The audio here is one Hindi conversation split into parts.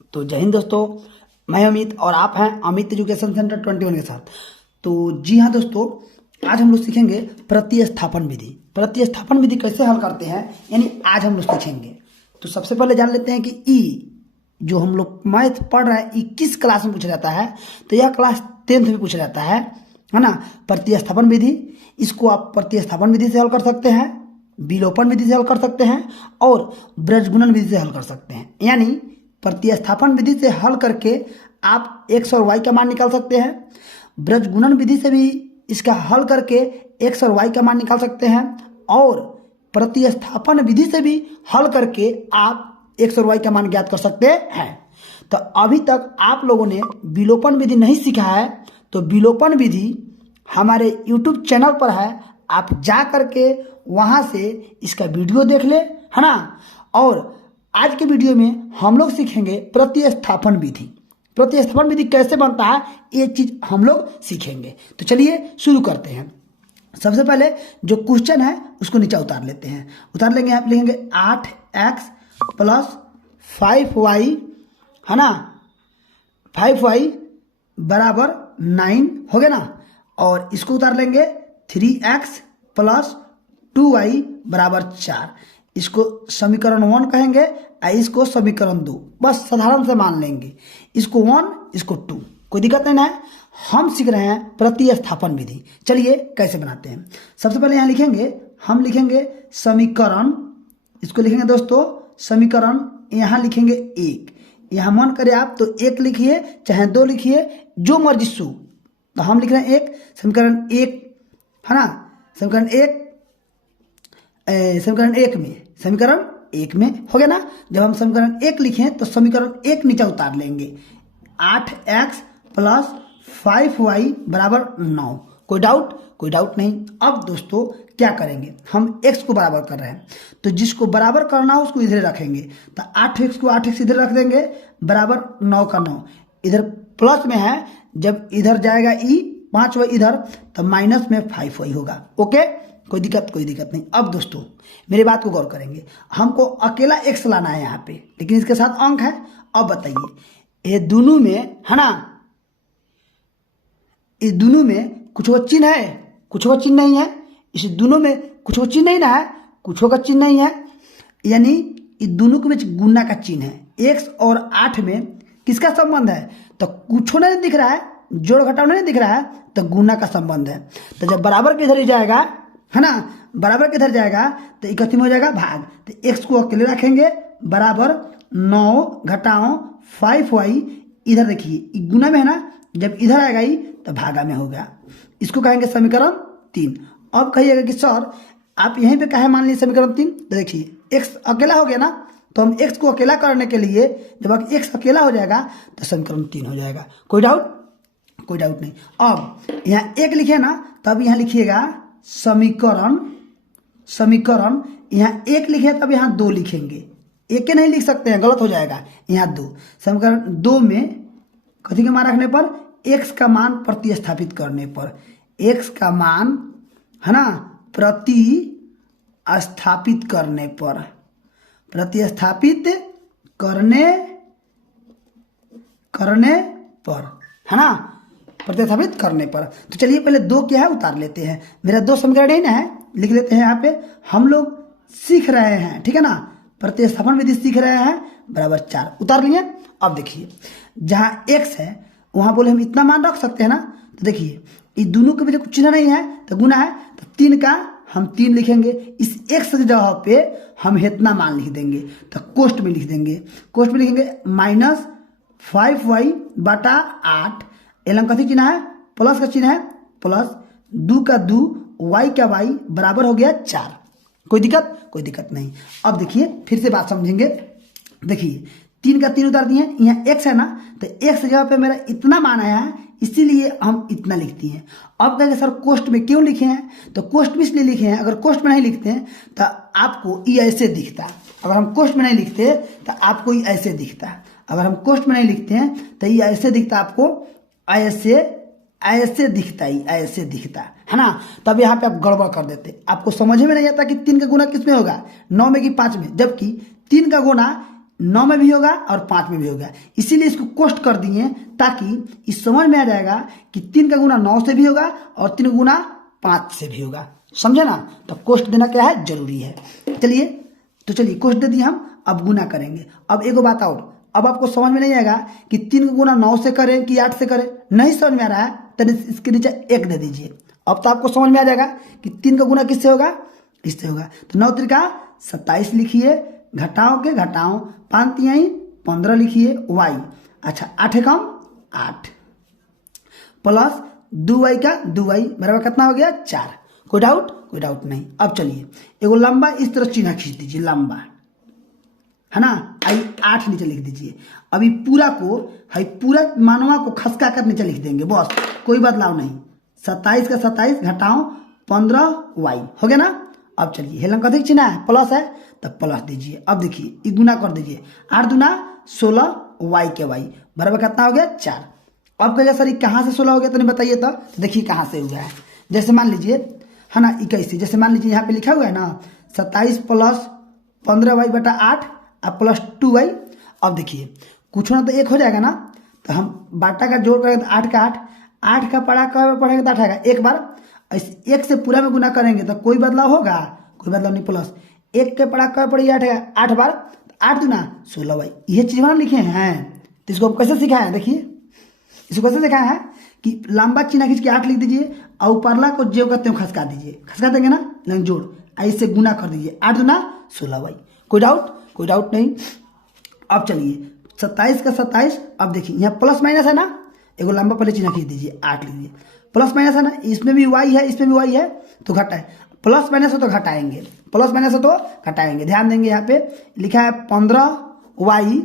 तो जय हिंद दोस्तों, मैं अमित और आप हैं अमित एजुकेशन सेंटर 21 के साथ। तो जी हाँ दोस्तों, आज हम लोग सीखेंगे प्रतिस्थापन विधि। प्रतिस्थापन विधि कैसे हल करते हैं, यानी आज हम लोग सीखेंगे। तो सबसे पहले जान लेते हैं कि ई जो हम लोग मैथ पढ़ रहे हैं, ई किस क्लास में पूछा जाता है। तो यह क्लास 10th में पूछा जाता है ना। प्रतिस्थापन विधि, इसको आप प्रतिस्थापन विधि से हल कर सकते हैं, विलोपन विधि से हल कर सकते हैं और ब्रजगुणन विधि से हल कर सकते हैं। यानी प्रतिस्थापन विधि से हल करके आप x और y का मान निकाल सकते हैं। ब्रजगुणन विधि से भी इसका हल करके x और y का मान निकाल सकते हैं और प्रतिस्थापन विधि से भी हल करके आप x और y का मान ज्ञात कर सकते हैं। तो अभी तक आप लोगों ने विलोपन विधि नहीं सीखा है, तो विलोपन विधि हमारे YouTube चैनल पर है, आप जा करके वहाँ से इसका वीडियो देख ले, है ना। और आज के वीडियो में हम लोग सीखेंगे प्रतिस्थापन विधि। प्रतिस्थापन विधि कैसे बनता है, ये चीज हम लोग सीखेंगे। तो चलिए शुरू करते हैं। सबसे पहले जो क्वेश्चन है उसको नीचे उतार लेते हैं। उतार लेंगे, आप लिखेंगे 8x प्लस 5y, है ना, 5y बराबर 9 हो गया ना। और इसको उतार लेंगे 3x प्लस 2y बराबर 4। इसको समीकरण 1 कहेंगे और इसको समीकरण 2, बस साधारण से मान लेंगे। इसको 1, इसको 2, कोई दिक्कत नहीं है। हम सीख रहे हैं प्रतिस्थापन विधि। चलिए कैसे बनाते हैं। सबसे पहले यहाँ लिखेंगे, हम लिखेंगे समीकरण, इसको लिखेंगे दोस्तों समीकरण, यहाँ लिखेंगे 1। यहाँ मन करे आप तो 1 लिखिए चाहे 2 लिखिए, जो मर्जी सु। तो हम लिख रहे हैं 1, समीकरण 1, है ना। समीकरण 1 समीकरण 1 में हो गया ना। जब हम समीकरण 1 लिखें तो समीकरण 1 नीचे उतार लेंगे। 8x प्लस 5y बराबर 9। कोई डाउट? कोई डाउट नहीं। अब दोस्तों क्या करेंगे, हम x को बराबर कर रहे हैं तो जिसको बराबर करना हो उसको इधर रखेंगे। तो 8x को 8x इधर रख देंगे, बराबर 9 का 9 इधर प्लस में है। जब इधर जाएगा ई 5y इधर, तो माइनस में 5y होगा। ओके, कोई दिक्कत नहीं। अब दोस्तों मेरी बात को गौर करेंगे, हमको अकेला x लाना है यहाँ पे, लेकिन इसके साथ अंक है। अब बताइए, ये दोनों में, है ना, इस दोनों में कुछ वो चिन्ह है, कुछ वो चिन्ह नहीं है। इस दोनों में कुछ वो चिन्ह नहीं ना है, कुछ का चिन्ह नहीं है। यानी इस दोनों के बीच गुना का चिन्ह है। x और 8 में किसका संबंध है, तो कुछ नहीं दिख रहा है, जोड़ घटाव नहीं दिख रहा है, तो गुना का संबंध है। तो जब बराबर के इधर ही जाएगा, है ना, बराबर के इधर जाएगा तो इकट्ठी में हो जाएगा भाग। तो x को अकेले रखेंगे, बराबर 9 घटाओ 5y, इधर देखिए गुना में है ना, जब इधर आएगा ही तो भागा में होगा। इसको कहेंगे समीकरण 3। अब कहिएगा कि सर आप यहीं पे कहे मान लीजिए समीकरण 3। तो देखिए x अकेला हो गया ना, तो हम x को अकेला करने के लिए, जब x अकेला हो जाएगा तो समीकरण 3 हो जाएगा। कोई डाउट? कोई डाउट नहीं। अब यहाँ 1 लिखे ना, तब यहाँ लिखिएगा समीकरण यहाँ 1 लिखे, तब यहाँ 2 लिखेंगे। 1 नहीं लिख सकते हैं, गलत हो जाएगा। यहाँ 2, समीकरण 2 में कथी का मान रखने पर, x का मान प्रतिस्थापित करने पर, x का मान, है ना, प्रतिस्थापित करने पर, प्रतिस्थापित करने है ना, प्रतिस्थापित करने पर। तो चलिए पहले 2 क्या है उतार लेते हैं। मेरा 2 समीकरण ही ना है, लिख लेते हैं। यहाँ पे हम लोग सीख रहे हैं, ठीक है ना, प्रतिस्थापन विधि सीख रहे हैं, बराबर 4 उतार लिए। अब देखिए जहाँ x है वहाँ बोले हम इतना मान रख सकते हैं ना। तो देखिए इस दोनों के बीच कुछ चिन्ह नहीं है तो गुना है, तो 3 का हम 3 लिखेंगे। इस x की जगह पे हम इतना मान लिख देंगे, तो कोष्ट में लिख देंगे। कोष्ट में लिखेंगे माइनस 5y बटा 8, एलम कथी चिन्ह है, प्लस का चिन्ह है, प्लस 2 का 2 y का y बराबर हो गया 4। कोई दिक्कत? कोई दिक्कत नहीं। अब देखिए फिर से बात समझेंगे। देखिए 3 का 3 उतार दिए, यहाँ x है ना, तो x जगह पे मेरा इतना मान आया है, इसीलिए हम इतना लिखते हैं। अब कहेंगे सर कोष्ट में क्यों लिखे हैं, तो कोष्ट में इसलिए लिखे हैं, अगर कोष्ट में नहीं लिखते हैं तो आपको ये ऐसे दिखता। अगर हम कोष्ट में नहीं लिखते तो आपको ये ऐसे दिखता। अगर हम कोष्ट में नहीं लिखते हैं तो ये ऐसे दिखता, आपको ऐसे दिखता, ही ऐसे दिखता, है ना। तब यहाँ पे आप गड़बड़ कर देते, आपको समझ में नहीं आता कि 3 का गुना किस में होगा, 9 में कि 5 में, जबकि 3 का गुना 9 में भी होगा और 5 में भी होगा, इसीलिए इसको कोष्ट कर दिए ताकि इस समझ में आ जाएगा कि 3 का गुना 9 से भी होगा और 3 का गुना 5 से भी होगा। समझे ना? तो कोष्ट देना क्या है, जरूरी है। चलिए कोष्ट दे दिए हम, अब गुना करेंगे। अब एक बात और, अब आपको समझ में नहीं आएगा कि 3 का गुना 9 से करें कि 8 से करें, नहीं समझ में आ रहा है तो इसके नीचे 1 दे दीजिए। अब तो आपको समझ में आ जाएगा कि 3 का गुना किससे होगा, इससे होगा। तो 9 त्रिका 27 लिखिए, घटाओ के घटाओ 5 तिहाई 15 लिखिए y। अच्छा 8 एकम 8 प्लस 2y का 2y बराबर कितना हो गया 4। कोई डाउट नहीं। अब चलिए एगो लंबा इस तरह चिन्ह खींच दीजिए, लंबा है ना, आई 8 नीचे लिख दीजिए। अभी पूरा मानवा को खसका कर नीचे लिख देंगे, बस कोई बदलाव नहीं। 27 का 27 घटाओ 15y हो गया ना। अब चलिए हेलन कथी चिन्ह है, प्लस है तो प्लस दीजिए। अब देखिए ये गुना कर दीजिए, 8 दूना 16 y के y बराबर कितना हो गया 4। अब कहिए सर कहाँ से 16 हो गया तो नहीं बताइए। तो देखिए कहाँ से हुआ है, जैसे मान लीजिए है ना 21, जैसे मान लीजिए यहाँ पे लिखा हुआ है ना 27 प्लस 15y बटा 8 और प्लस 2y। अब देखिए कुछ ना तो 1 हो जाएगा ना, तो हम बाटा का जोड़ करेंगे तो 8 का 8 का पढ़ा पढ़ेंगे तो 8 आएगा। एक बार ऐसे 1 से पूरा में गुना करेंगे तो कोई बदलाव होगा, कोई बदलाव नहीं। प्लस 1 के पढ़ा कर पड़ेगा 8 आएगा, 8 बार 8 दूना 16y। ये चीज़ ना लिखे हैं, तो इसको हम कैसे सिखाए हैं, देखिए इसको कैसे सिखाया है कि लंबा चिन्ह खींच के 8 लिख दीजिए और उपरला को जो कहते हैं खसका दीजिए, खसका देंगे ना लेकिन जोड़ ऐसे गुना कर दीजिए, 8 दूना 16y। कोई डाउट नहीं। अब चलिए 27 का 27, अब देखिए यहाँ प्लस माइनस है ना, एगो लंबा पहले चिन्ह खींच दीजिए 8 लिख दीजिए। प्लस माइनस है ना, इसमें भी y है इसमें भी y है तो घटाए, प्लस माइनस हो तो घटाएंगे, प्लस माइनस हो तो घटाएंगे। ध्यान देंगे यहाँ पे लिखा है 15y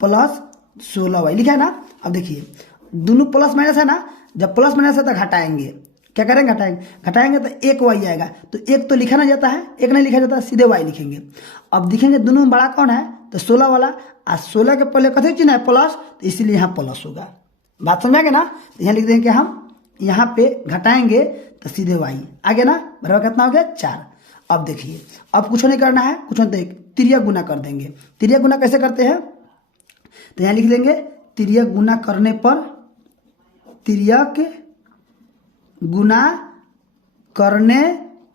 प्लस 16y लिखा है ना। अब देखिए दोनों प्लस माइनस है ना, जब प्लस माइनस है तो घटाएंगे, क्या करेंगे घटाएंगे तो 1 y आएगा। तो 1 तो लिखा ना जाता है, 1 नहीं लिखा जाता, सीधे y लिखेंगे। अब दिखेंगे दोनों में बड़ा कौन है तो 16 वाला, और 16 के पहले कथी चिन्ह है प्लस, तो इसीलिए यहाँ प्लस होगा। बात समझ आगे ना। तो यहाँ लिख देंगे हम यहाँ पे घटाएंगे तो सीधे y आ गया ना, बराबर कितना हो गया 4। अब देखिए अब कुछ नहीं करना है, कुछ नहीं, तिर्यक गुना कर देंगे। तिर्यक गुना कैसे करते हैं, तो यहाँ लिख देंगे तिर्यक गुना करने पर, तिर्यक गुना करने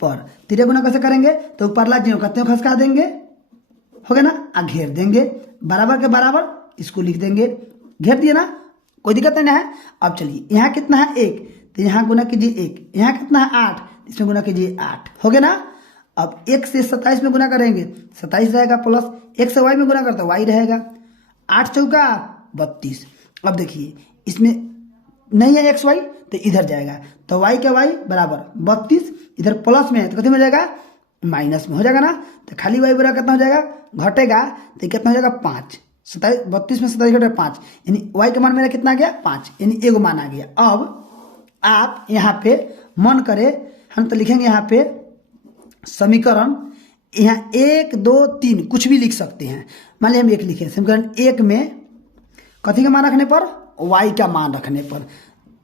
पर, तिर्यक गुना कैसे करेंगे तो ऊपरला जो कहते हैं खसका देंगे, हो गया ना, आ घेर देंगे, बराबर के बराबर इसको लिख देंगे, घेर दिए ना, कोई दिक्कत नहीं है। अब चलिए यहाँ कितना है 1, तो यहाँ गुना कीजिए 1, यहाँ कितना है 8, इसमें गुना कीजिए 8, हो गया ना। अब 1 से 27 में गुना करेंगे 27 रहेगा, प्लस 1 से y में गुना करते y रहेगा, 8 चौका 32। अब देखिए इसमें नहीं है x y तो इधर जाएगा, तो y का y बराबर 32, इधर प्लस में है तो कितने में हो जाएगा माइनस में हो जाएगा ना। तो खाली y बराबर कितना हो जाएगा, घटेगा तो कितना हो जाएगा 5। 32 में 27 घटे 5, यानी y का मान मेरा कितना आ गया 5, यानी एगो मान आ गया। अब आप यहाँ पे मन करे हम तो लिखेंगे यहाँ पे समीकरण, यहाँ 1 2 3 कुछ भी लिख सकते हैं। मान लिया हम 1 लिखे, समीकरण 1 में कथी का मान रखने पर, y का मान रखने पर,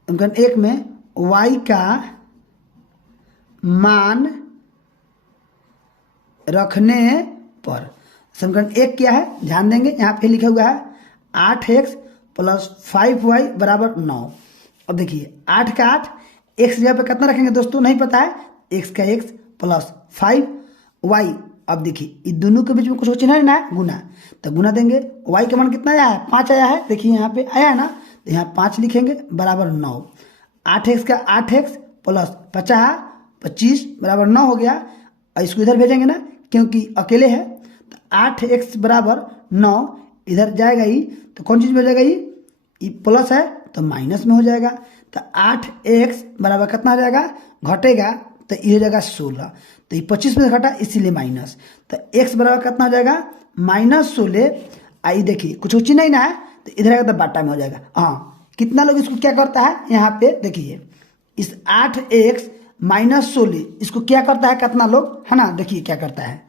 समीकरण 1 में y का मान रखने पर, समीकरण 1 क्या है ध्यान देंगे, यहाँ पे लिखा हुआ है 8x प्लस 5y बराबर 9। अब देखिए 8 का 8, x जगह पे कितना रखेंगे दोस्तों नहीं पता है, x का x प्लस 5y। अब देखिए इस दोनों के बीच में कुछ चिन्ह ना है, गुना, तो गुना देंगे, y का मान कितना आया है 5 आया है, देखिए यहाँ पे आया है ना, तो यहाँ 5 लिखेंगे बराबर 9। 8x का 8x प्लस 25 बराबर 9 हो गया, और इसको इधर भेजेंगे ना क्योंकि अकेले है, तो 8x बराबर 9 इधर जाएगा ही, तो कौन चीज़ में हो जाएगा ये प्लस है तो माइनस में हो जाएगा। तो 8x बराबर कितना हो जाएगा, घटेगा तो ये हो जाएगा 16, तो ये 25 में घटा इसीलिए माइनस, तो x बराबर कितना हो जाएगा -16। आई देखिए कुछ चिन्ह नहीं ना है तो इधर आएगा तो बाटा में हो जाएगा। हाँ कितना लोग इसको क्या करता है, यहाँ पे देखिए इस 8x -16 इसको क्या करता है, कितना लोग है ना, देखिए क्या करता है,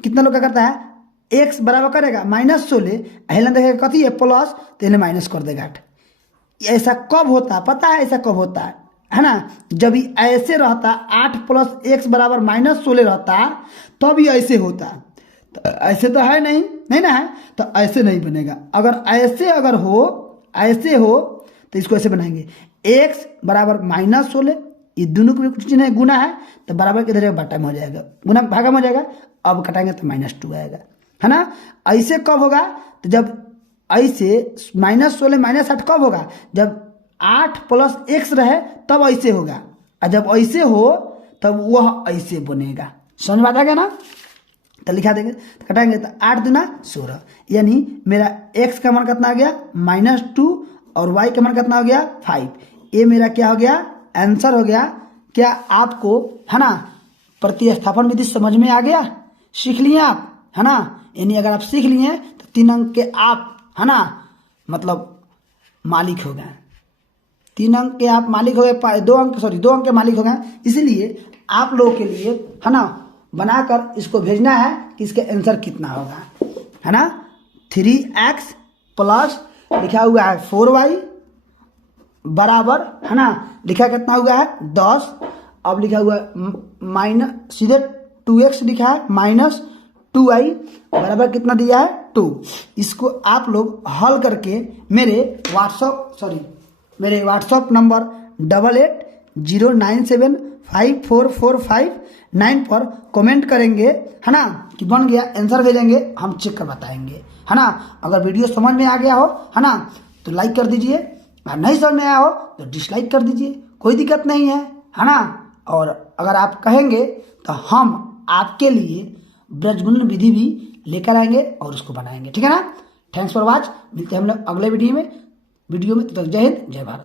कितना लोग क्या करता है, x बराबर करेगा -16, हेलन देखेगा कथी है प्लस, तो इन्हें माइनस कर देगा 8। ऐसा कब होता है पता है, ऐसा कब होता है ना, जब ही ऐसे रहता 8 प्लस x बराबर -16 रहता तब ही ऐसे होता, तो ऐसे तो है नहीं, नहीं ना है, तो ऐसे नहीं बनेगा। अगर ऐसे हो तो इसको ऐसे बनाएंगे, x बराबर -16, ये दोनों को भी कुछ नहीं गुना है तो बराबर किधर जाएगा, बटा में हो जाएगा, गुना भागा में हो जाएगा। अब कटाएंगे तो -2 आएगा, है ना। ऐसे कब होगा, तो जब ऐसे -16 -8 कब होगा, जब 8 + x रहे तब ऐसे होगा, और जब ऐसे हो तब वह ऐसे बनेगा। समझ में आ गया ना। तो लिखा देंगे, तो कटाएंगे तो 8 दूना 16, यानी मेरा x का मान कितना आ गया -2 और y का मान कितना हो गया 5। ये मेरा क्या हो गया, आंसर हो गया। क्या आपको, है ना, प्रतिस्थापन विधि समझ में आ गया, सीख लिए आप, है ना। यानी अगर आप सीख लिए तो 3 अंक के आप, है ना, मतलब मालिक हो गए। 3 अंक के आप मालिक हो गए, 2 अंक के मालिक हो गए। इसीलिए आप लोगों के लिए, है ना, बनाकर इसको भेजना है कि इसके आंसर कितना होगा, है ना। 3x प्लस लिखा हुआ है 4y बराबर, है ना, लिखा कितना हुआ है 10। अब लिखा हुआ है माइनस, सीधे 2x लिखा है -2y बराबर कितना दिया है 2। इसको आप लोग हल करके मेरे व्हाट्सअप नंबर 8809754459 पर कमेंट करेंगे, है ना, कि बन गया, आंसर भेजेंगे, हम चेक कर बताएंगे, है ना। अगर वीडियो समझ में आ गया हो, है ना, तो लाइक कर दीजिए, और नहीं समझ में आया हो तो डिसलाइक कर दीजिए, कोई दिक्कत नहीं है ना। और अगर आप कहेंगे तो हम आपके लिए ब्रजगुणन विधि भी लेकर आएंगे और उसको बनाएंगे, ठीक है ना। थैंक्स फॉर वॉच, मिलते हैं हम लोग अगले वीडियो में। तब तक जय हिंद, जय भारत।